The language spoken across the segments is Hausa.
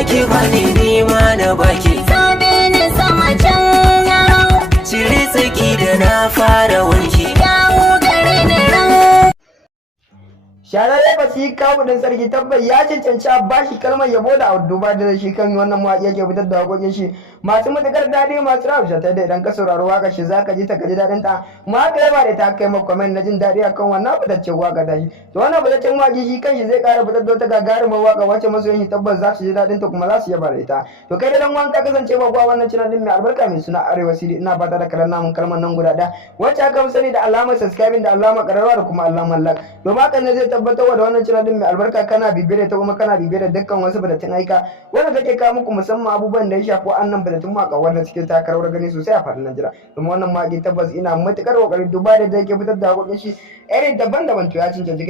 zaki bani nima na baki. Sabe ni sama can ya hau, Cire tsaki da na fara wanki. dawo gare ni ran. Shararre basi kawo din sarki tabbai ya cancanci a bashi kalmar yabo da duba da shi kan wannan mawaƙi yake fitar da waƙoƙin shi masu matuƙar daɗi masu rausha ta da idan ka saurari waƙar shi zaka ji ta kaji daɗin ta ma haka yaba da ta kai maka comment na jin daɗi akan wannan fitaccen waƙa da shi to wannan fitaccen mawaƙi shi kanshi zai ƙara fitar da wata gagarumar waƙa wacce masoyan shi tabbas za su ji daɗin ta kuma za su yaba da ita to kai da dan wanka kasance ba kuwa wannan channel din mai albarka mai suna Arewa CD ina fata da karan namun kalmar nan guda ɗaya wacce aka fi sani da alamar subscribing da alamar ƙararrawa da kuma alamar like domin haka ne zai tabbatar da wannan channel din mai albarka kana bibiyar ta kuma kana bibiyar dukkan wasu badatin aika wanda take kawo muku musamman abubuwan da ya shafi annan badatin maka wanda suke taka rawar gani sosai a faɗin Najeriya kuma wannan maki tabbas ina matukar kokari duba da yake fitar da hakokin shi irin daban-daban to ya cancanci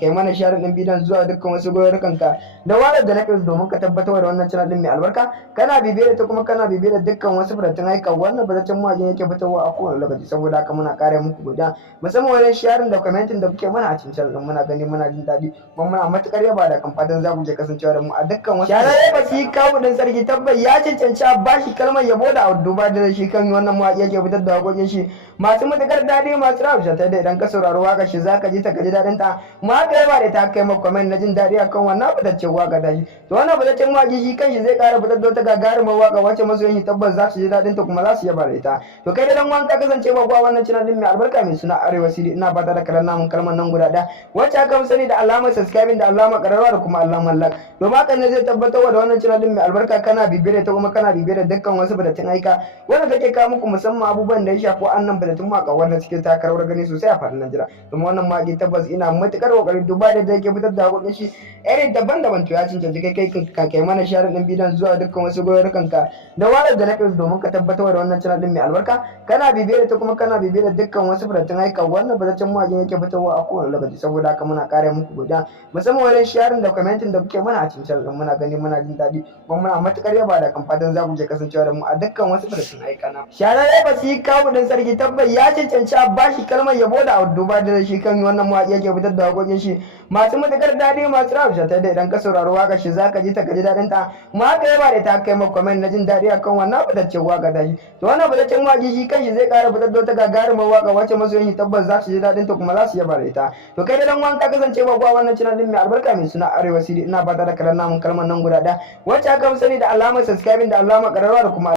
kai mana share din bidiyon zuwa dukkan wasu goyorukan ka da warar da na kai domin ka tabbatar da wannan channel din mai albarka kana bibiyar ta kuma kana bibiyar dukkan wasu badatin aika wannan badatin maki yake fitarwa a kowane lokaci saboda haka muna kare muku godiya musamman wajen sharing da commenting da kuke mana a cikin channel muna gani muna jin daɗi kuma muna matukar yaba da kan fatan za ku je kasancewa da mu a dukkan wasu shararre basi kawo din sarki tabbai ya cancanci a bashi kalmar yabo da duba da shi kan wannan mawaƙi yake fitar da waƙoƙin shi masu matukar daɗi masu rausha ta da idan ka saurari waƙar shi zaka ji ta kaji daɗin ta ma haka yaba da ta kai maka comment na jin daɗi akan wannan fitaccen waƙa da shi to wannan fitaccen mawaƙi shi kanshi zai ƙara fitar da wata gagarumar waƙa wacce masoyan shi tabbas za su ji daɗin ta kuma za su yaba da ita to kai da dan wanka kasance ba kuwa wannan channel din mai albarka mai suna Arewa CD ina fata da karan namun kalmar nan guda ɗaya wacce aka fi sani da alamar subscribing da alamar ƙararrawa da kuma alamar like domin haka ne zai tabbatar da wannan channel din mai albarka kana bibiyar ta kuma kana bibiyar dukkan wasu badatin aika wanda take kawo muku musamman abubuwan da ya shafi annan badatin maka wanda suke taka rawar gani sosai a faɗin Najeriya kuma wannan maki tabbas ina matukar kokari duba da yake fitar da hakokin shi irin daban-daban to ya cancanci kai mana share din bidiyon zuwa dukkan wasu goyorukan ka da warar da na kai domin ka tabbatar da wannan channel din mai albarka kana bibiyar ta kuma kana bibiyar dukkan wasu badatin aika wannan badatin maki yake fitarwa a kowane lokaci saboda haka muna kare muku godiya musamman wajen sharing da commenting da kuke mana a cikin channel din muna gani muna jin daɗi kuma muna matukar yaba da kan fatan za ku je kasancewa da mu a dukkan wasu badatin aika na shararre basi kawo din sarki tabbai ya cancanci a bashi kalmar yabo da duba da shi kan wannan mawaƙi yake fitar da waƙoƙin shi masu matukar daɗi masu rausha ta da idan ka saurari waƙar shi zaka ji ta kaji daɗin ta ma haka yaba da ta kai maka comment na jin daɗi akan wannan fitaccen waƙa da shi to wannan fitaccen mawaƙi shi kanshi zai ƙara fitar da wata gagarumar waƙa wacce masoyan shi tabbas za su ji daɗin ta kuma za su yaba da ita to kai da dan wanka kasance ba kuwa wannan channel din mai albarka mai suna Arewa CD ina fata da karan namun kalmar nan guda ɗaya wacce aka fi sani da alamar subscribing da alamar ƙararrawa da kuma